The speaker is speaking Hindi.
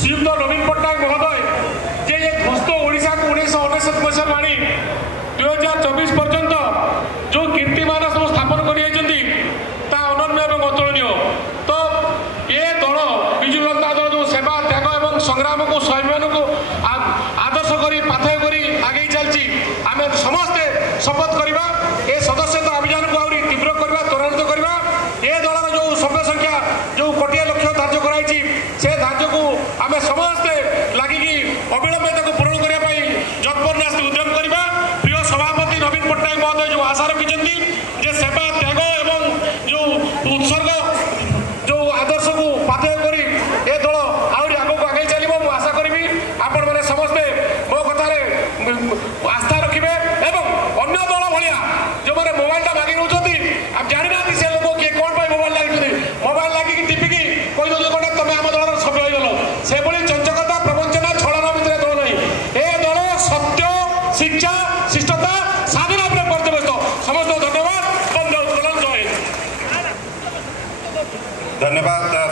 श्रीयुक्त नवीन पट्टनायक महोदय जे ध्वस्त ओडिशा को 1999 मसीह आनी 2024 पर्यंत जो कीर्तिमान सब स्थापन कर अनन्य और अतुलनीय। तो ये दल विजु जनता दल जो सेवा त्याग और संग्राम को स्वाभिमान को आदर्श कर पाथेय कर आगे चलती आम समस्ते शपथ करवा ए सदस्यता अभियान को आहरी तीव्र करवा त्वरान्वित करवा। ए दलर जो सभ्य संख्या जो कोटिया लक्ष्य धार्य कराई से धार्य को आम समस्ते लगिकी अविलंब पूरण करने जत्पर उद्यम करवा। प्रिय सभापति नवीन पट्टनायक महोदय जो आशा रखिंट जे सेवा त्याग एवं जो उत्सर्ग जो आदर्श को पाथेय कर ए दल आहरी आगे आगे चलो मुझे आशा करी आपण मैंने समस्ते मो कथार आस्था रखिए एवं अन्य दल भाया जो मैंने मोबाइल मांगी रोचे आप जानी ना से लोग किए कौन पर मोबाइल लगे मोबाइल लगिकी टिपिकी कही दे कौन तुम आम दल सभ्य हो गल से चंचकता प्रवंचना छलन भितर दल नहीं ए दल सत्य शिक्षा शिष्टता साधना पर पर्यवेस्त समस्त धन्यवाद। जय हिंद। धन्यवाद।